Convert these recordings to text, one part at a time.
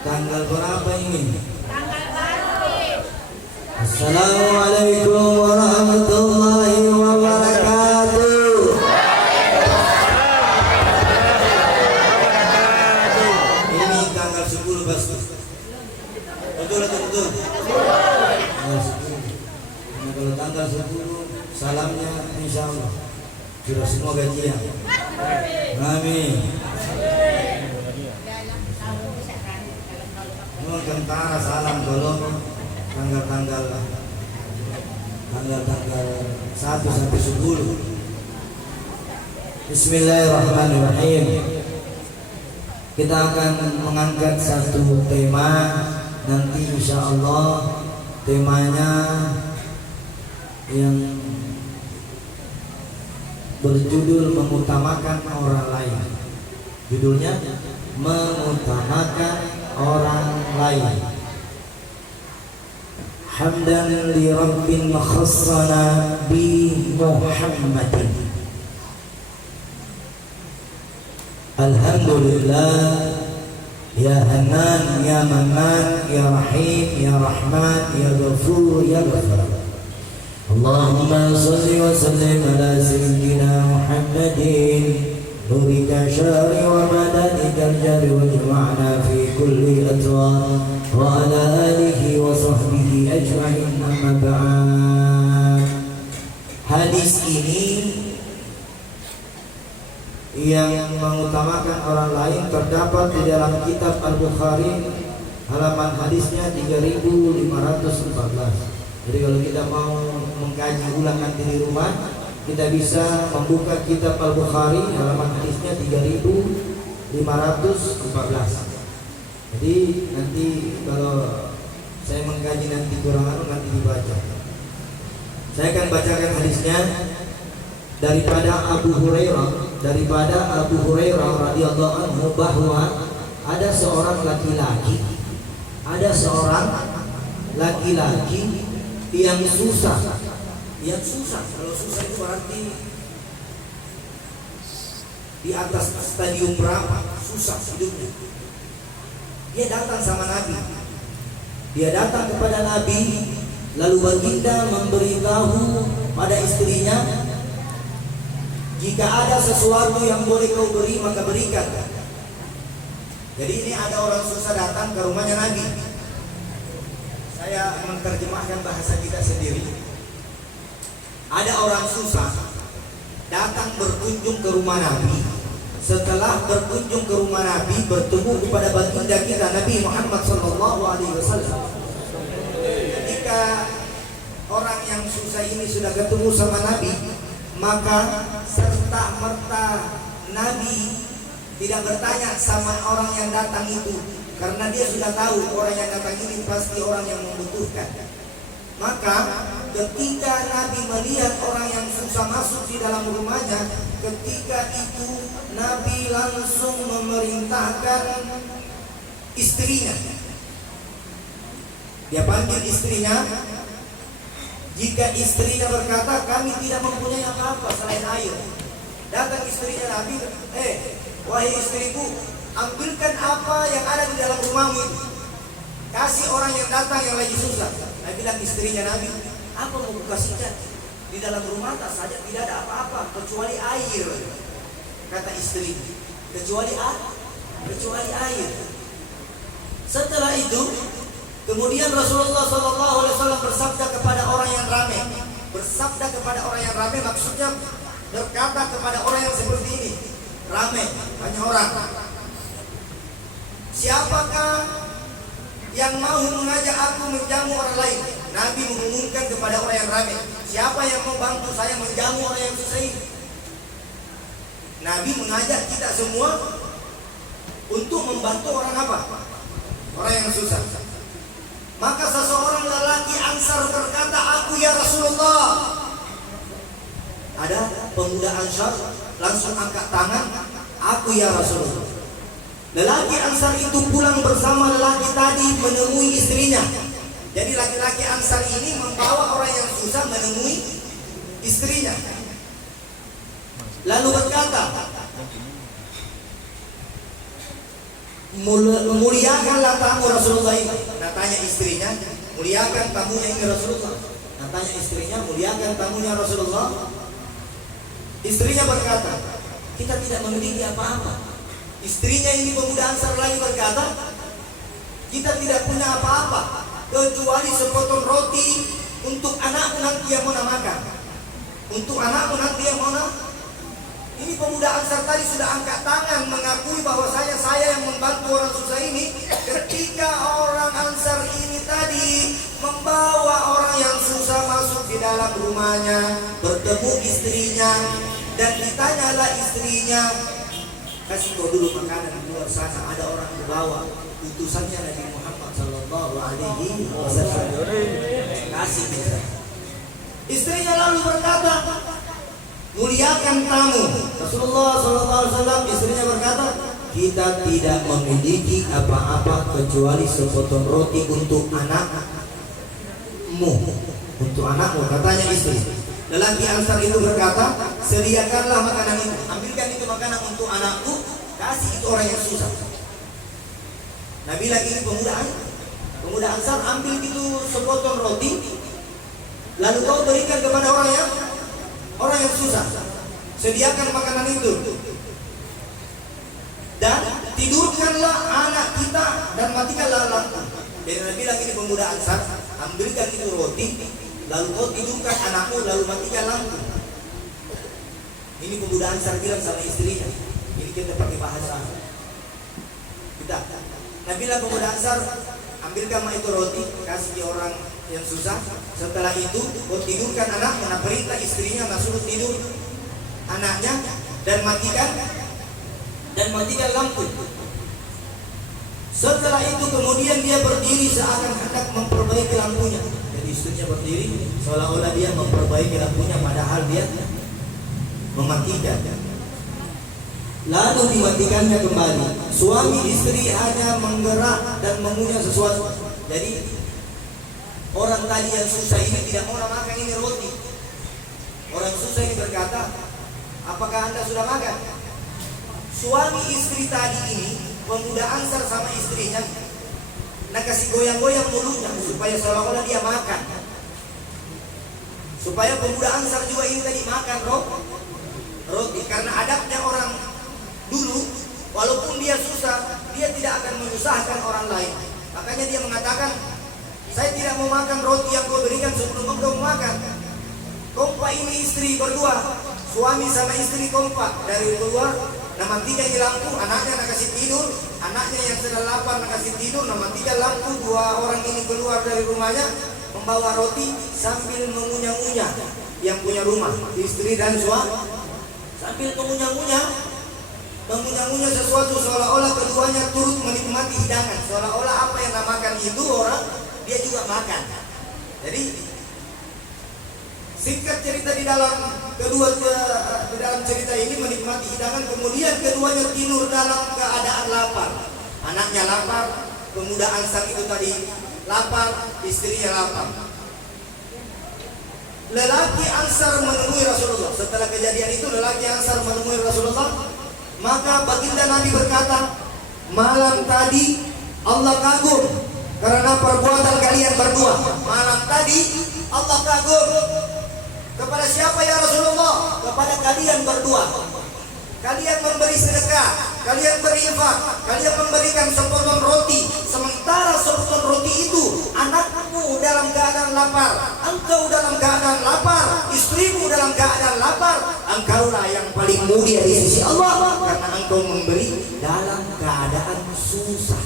Tanggal berapa ini? Tanggal baru. Assalamualaikum warahmatullahi wabarakatuh. Ini tanggal 10 Basti. Betul. Tanggal 10. Nah, kalau tanggal 10 salamnya insya Allah sudah semua gajian. Amin. Mohon tentara salam tolong tanggal 1 sampai 10. Bismillahirrahmanirrahim. Kita akan mengangkat satu tema nanti insya Allah. Temanya yang berjudul mengutamakan orang lain. Judulnya mengutamakan orang lain. Hamdan li rabbin khassana bi Muhammadin. Alhamdulillah ya Hanan ya Manan ya Rahim ya Rahman ya Ghafur ya Ghafar. Allahumma salli wa sallim ala sayyidina Muhammadin nurika syari wa madadika jari wa jama'na fi kulli atwar wa ala alihi wa sahbihi ajma'in amma ba'd. Hadis ini yang mengutamakan orang lain terdapat di dalam kitab Al-Bukhari, halaman hadisnya 3514. Jadi kalau kita mau mengkaji ulang nanti di rumah, kita bisa membuka kitab Al-Bukhari, halaman hadisnya 3514. Jadi nanti kalau saya mengkaji nanti kurang nanti dibaca. Saya akan bacakan hadisnya daripada Abu Hurairah radhiyallahu anhu bahwa ada seorang laki-laki yang susah. Kalau susah itu berarti di atas stadium berapa? Susah hidupnya. Dia datang sama Nabi. Dia datang kepada Nabi, lalu baginda memberitahu pada istrinya, jika ada sesuatu yang boleh kau beri maka berikan. Jadi ini ada orang susah datang ke rumahnya Nabi. Saya menerjemahkan bahasa kita sendiri. Ada orang susah datang berkunjung ke rumah Nabi. Setelah berkunjung ke rumah Nabi, bertemu kepada baginda kita Nabi Muhammad SAW. Ketika orang yang susah ini sudah ketemu sama Nabi, maka serta merta Nabi tidak bertanya sama orang yang datang itu, karena dia sudah tahu orang yang datang ini pasti orang yang membutuhkan. Maka ketika Nabi melihat orang yang susah masuk di dalam rumahnya, ketika itu Nabi langsung memerintahkan istrinya. Dia panggil istrinya. Jika istrinya berkata, kami tidak mempunyai apa-apa selain air, datang istrinya Nabi, wahai istriku, ambilkan apa yang ada di dalam rumahmu itu, kasih orang yang datang yang lagi susah. Nabi bilang istrinya Nabi, apa mau kukasihkan? Di dalam rumah tak saja tidak ada apa-apa kecuali air. Kata istri, kecuali air. Setelah itu kemudian Rasulullah SAW bersabda kepada orang yang ramai. Maksudnya berkata kepada orang yang seperti ini, ramai, banyak orang. Siapakah yang mau mengajak aku menjamu orang lain? Nabi mengumumkan kepada orang yang ramai, siapa yang mau bantu saya menjamu orang yang susah ini? Nabi mengajak kita semua untuk membantu orang apa? Orang yang susah. Maka seseorang lelaki Ansar berkata, aku ya Rasulullah. Ada pemuda Ansar langsung angkat tangan, aku ya Rasulullah. Lelaki Ansar itu pulang bersama lelaki tadi menemui istrinya. Jadi laki-laki Ansar ini membawa orang yang susah menemui istrinya. Lalu berkata, Muliakanlah tamu Rasulullah ini. Nah tanya istrinya, muliakan tamunya ini Rasulullah. Nah tanya istrinya, muliakan tamunya Rasulullah. Istrinya berkata, kita tidak memiliki apa-apa. Istrinya ini pemuda Ansar lagi berkata, kita tidak punya apa-apa kecuali sepotong roti untuk anakmu nanti yang mau makan. Untuk anakmu nanti yang mau. Ini pemuda Ansar tadi sudah angkat tangan mengakui bahwasanya saya yang membantu orang susah ini. Ketika orang Ansar ini tadi membawa orang yang susah masuk di dalam rumahnya, bertemu istrinya, dan ditanyalah istrinya, kasih kau dulu makanan di luar sana, ada orang membawa, utusannya Nabi Muhammad Sallallahu Alaihi Wasallam. Kasih kita. Istrinya lalu berkata, muliakan tamu. Rasulullah SAW, istrinya berkata, kita tidak memiliki apa-apa kecuali sepotong roti untuk anakmu. Untuk anakmu, katanya istri. Lelaki Ansar itu berkata, sediakanlah makanan itu, ambilkan itu makanan untuk anakku, kasih itu orang yang susah. Nabi lagi ini pemuda Ansar, ambil itu sepotong roti, lalu kau berikan kepada orang yang susah. Sediakan makanan itu dan tidurkanlah anak kita dan matikanlah lampu. Jadi Nabi lagi ini pemuda Ansar, ambilkan itu roti, lalu kau tidurkan anakmu, lalu matikan lampu. Ini pemuda Ansar bilang sama istrinya. Ini kita pakai bahasa kita. Nabi lah pemuda Ansar, ambilkan itu roti, kasih ke orang yang susah. Setelah itu kau tidurkan anaknya. Nah perintah istrinya, nah suruh tidur anaknya dan matikan lampu. Setelah itu kemudian dia berdiri seakan hendak memperbaiki lampunya. Jadi istrinya berdiri seolah-olah dia memperbaiki lampunya, padahal dia mematikan. Lalu dimatikannya kembali. Suami istri hanya menggerak dan mengunyah sesuatu. Jadi orang tadi yang susah ini tidak mau makan ini roti. Orang susah ini berkata, apakah anda sudah makan? Suami istri tadi ini, pemuda Ansar sama istrinya, nah kasih goyang-goyang mulutnya supaya seolah-olah dia makan. Supaya pemuda Ansar juga ini tadi makan roti. Karena adabnya orang dulu, walaupun dia susah, dia tidak akan menyusahkan orang lain. Makanya dia mengatakan, saya tidak mau makan roti yang kau berikan sebelum engkau makan. Kompak ini istri berdua, suami sama istri kompak dari keluar. Nah matikan lampu, anaknya nak kasih tidur, anaknya yang sedang lapar nak kasih tidur. Nah matikan lampu, dua orang ini keluar dari rumahnya membawa roti sambil mengunyah-ngunyah. Yang punya rumah, istri dan suami, sambil mengunyah-ngunyah sesuatu seolah-olah keduanya turut menikmati hidangan, seolah-olah apa yang namakan itu orang dia juga makan. Jadi singkat cerita di dalam cerita ini menikmati hidangan, kemudian keduanya tidur dalam keadaan lapar. Anaknya lapar, pemuda Ansar itu tadi lapar, istrinya lapar. Lelaki Ansar menemui Rasulullah. Setelah kejadian itu lelaki Ansar menemui Rasulullah. Maka baginda Nabi berkata, malam tadi Allah kagum karena perbuatan kalian berdua. Malam tadi Allah kagum kepada siapa ya Rasulullah? Kepada kalian berdua. Kalian memberi sedekah, kalian berinfak, kalian memberikan sepotong roti. Sementara sepotong roti itu anakmu dalam keadaan lapar, engkau dalam keadaan lapar, istrimu dalam keadaan lapar. Engkaulah yang paling mulia di sisi Allah karena engkau memberi dalam keadaan susah.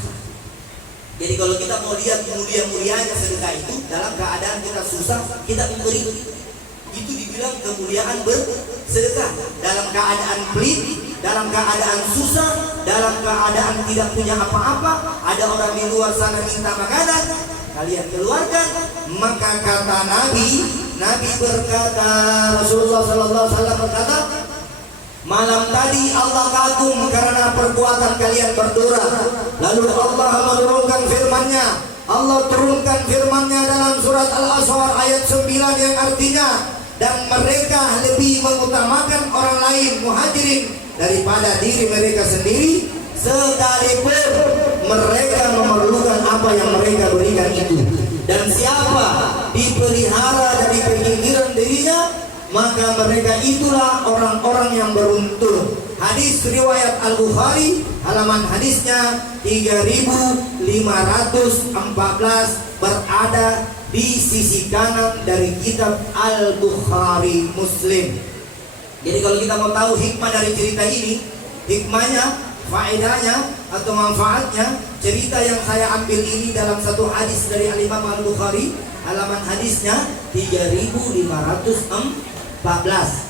Jadi kalau kita mau lihat mulia-mulianya sedekah itu, dalam keadaan kita susah kita memberi. Itu dibilang kemuliaan bersedekah. Dalam keadaan pelit, dalam keadaan susah, dalam keadaan tidak punya apa-apa, ada orang di luar sana minta makanan, kalian keluarkan. Maka kata Nabi berkata, Rasulullah SAW berkata, malam tadi Allah kagum karena perbuatan kalian berdua. Lalu Allah menurunkan firman-Nya. Allah turunkan firman-Nya dalam surat Al-Asr ayat 9 yang artinya, dan mereka lebih mengutamakan orang lain muhajirin daripada diri mereka sendiri, sekalipun mereka memerlukan apa yang mereka berikan itu. Dan siapa dipelihara dari pemikiran dirinya, maka mereka itulah orang-orang yang beruntung. Hadis riwayat Al-Bukhari, halaman hadisnya 3514, berada di sisi kanan dari kitab Al-Bukhari Muslim. Jadi kalau kita mau tahu hikmah dari cerita ini, hikmahnya, faedahnya atau manfaatnya, cerita yang saya ambil ini dalam satu hadis dari Al-Imam Al-Bukhari, halaman hadisnya 3514.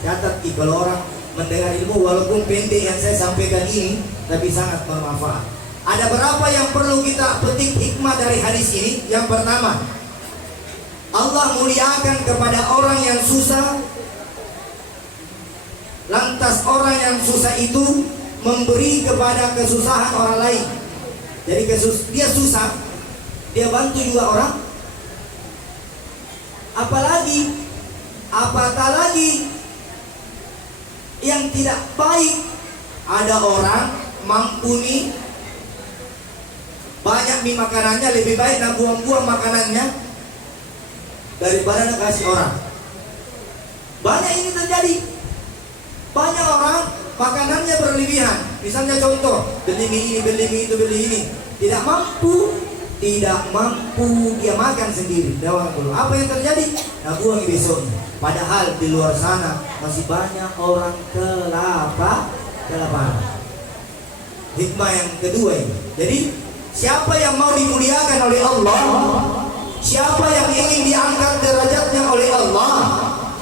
Catat kalau orang mendengar ilmu, walaupun pendek yang saya sampaikan ini, tapi sangat bermanfaat. Ada berapa yang perlu kita petik hikmah dari hadis ini? Yang pertama, Allah muliakan kepada orang yang susah, lantas orang yang susah itu memberi kepada kesusahan orang lain. Jadi dia susah, dia bantu juga orang. Apatah lagi yang tidak baik, ada orang mampu nih, banyak nih makanannya, lebih baik nak buang-buang makanannya daripada nak kasih orang. Banyak ini terjadi. Banyak orang makanannya berlebihan. Misalnya contoh, beli mie ini, beli mie itu, beli ini. Tidak mampu dia makan sendiri. Apa yang terjadi? Nah, buang besok. Padahal di luar sana masih banyak orang kelaparan. Hikmah yang kedua ini. Jadi siapa yang mau dimuliakan oleh Allah, siapa yang ingin diangkat derajatnya oleh Allah,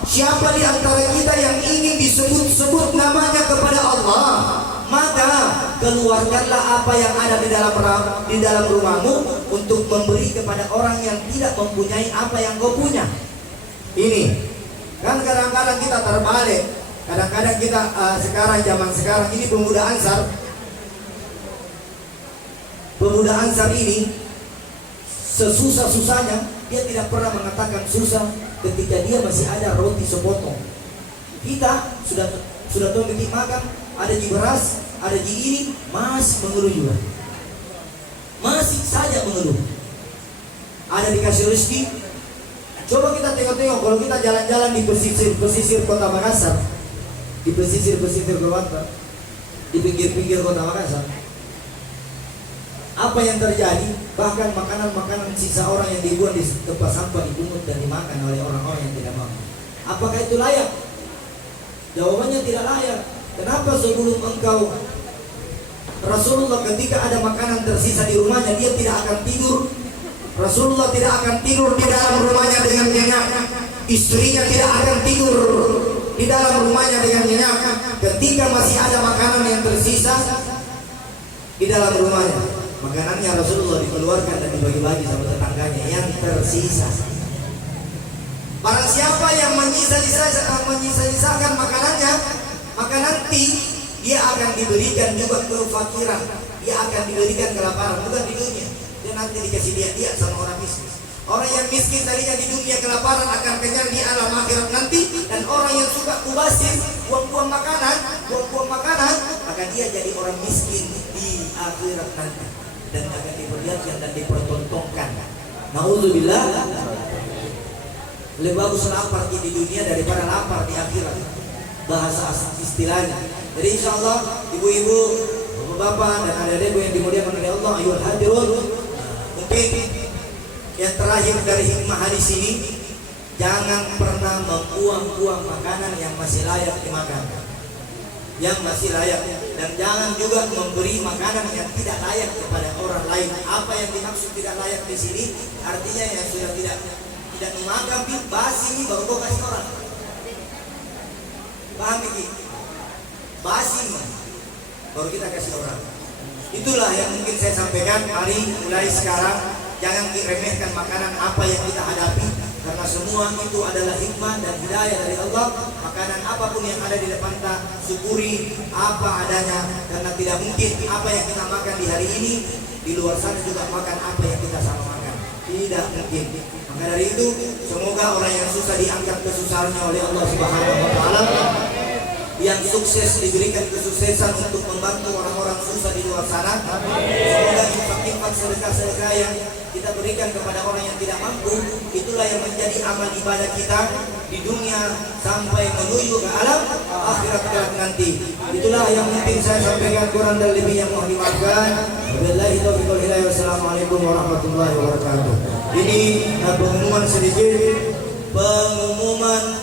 siapa di antara kita yang ingin disebut-sebut namanya kepada Allah, maka keluarkanlah apa yang ada di dalam rumahmu untuk memberi kepada orang yang tidak mempunyai apa yang kau punya. Ini kan kadang-kadang kita terbalik. Kadang-kadang kita zaman sekarang ini pemuda Ansar ini sesusah-susahnya dia tidak pernah mengatakan susah ketika dia masih ada roti sepotong. Kita sudah tahu bikin makan, ada di beras, ada di ini, masih mengeluh juga. Masih saja mengeluh. Ada dikasih rezeki. Coba kita tengok-tengok kalau kita jalan-jalan di pesisir Kota Makassar, di pesisir Kota, di pinggir-pinggir Kota Makassar. Apa yang terjadi? Bahkan makanan-makanan sisa orang yang dibuang di tempat sampah dipungut dan dimakan oleh orang-orang yang tidak mampu. Apakah itu layak? Jawabannya tidak layak. Kenapa? Sebelum engkau, Rasulullah ketika ada makanan tersisa di rumahnya, dia tidak akan tidur. Rasulullah tidak akan tidur di dalam rumahnya dengan nyenyak. Istrinya tidak akan tidur di dalam rumahnya dengan nyenyak ketika masih ada makanan yang tersisa di dalam rumahnya. Makanannya Rasulullah dikeluarkan dan dibagi-bagi sama tetangganya yang tersisa. Barang siapa yang menyisa-nyisakan makanannya, maka nanti dia akan diberikan juga kefakiran, dia akan diberikan kelaparan, bukan di dunia. Dia nanti dikasih dia sama orang miskin. Orang yang miskin tadinya di dunia kelaparan akan kenyang di alam akhirat nanti. Dan orang yang suka kubasir, buang-buang makanan, maka dia jadi orang miskin di akhirat nanti. Dan akan diperlihatkan dan dipertontonkan. Nauzubillah. Lebih bagus lapar di dunia daripada lapar di akhirat. Bahasa istilahnya. Jadi insya Allah ibu-ibu, bapak-bapak dan adik-adik yang dimuliakan oleh Allah, ayuhal hadirun, mungkin yang terakhir dari hikmah hadis ini, jangan pernah membuang-buang makanan yang masih layak dimakan, yang masih layak, dan jangan juga memberi makanan yang tidak layak kepada orang lain. Apa yang dimaksud tidak layak di sini? Artinya yang sudah tidak dimakan, basi ini baru kau kasih orang. Paham ini? Basi baru kita kasih orang. Itulah yang mungkin saya sampaikan. Mari mulai sekarang jangan diremehkan makanan apa yang kita hadapi, karena semua itu adalah hikmah dan hidayah dari Allah. Makanan apapun yang ada di depan kita, syukuri apa adanya, karena tidak mungkin apa yang kita makan di hari ini di luar sana juga makan apa yang kita sama makan. Tidak mungkin. Maka dari itu, semoga orang yang susah diangkat kesusahannya oleh Allah Subhanahu wa taala. yang sukses diberikan kesuksesan untuk membantu orang-orang susah di luar sana. Semoga infak-infak sedekah-sedekah yang kita berikan kepada orang yang tidak mampu, itulah yang menjadi amal ibadah kita di dunia sampai menuju ke alam akhirat kelak nanti. Itulah yang mungkin saya sampaikan, kurang dan lebih yang mohon dimaafkan. Wabillahi taufiq wal hidayah. Wassalamualaikum warahmatullahi wabarakatuh. Ini pengumuman sedikit, pengumuman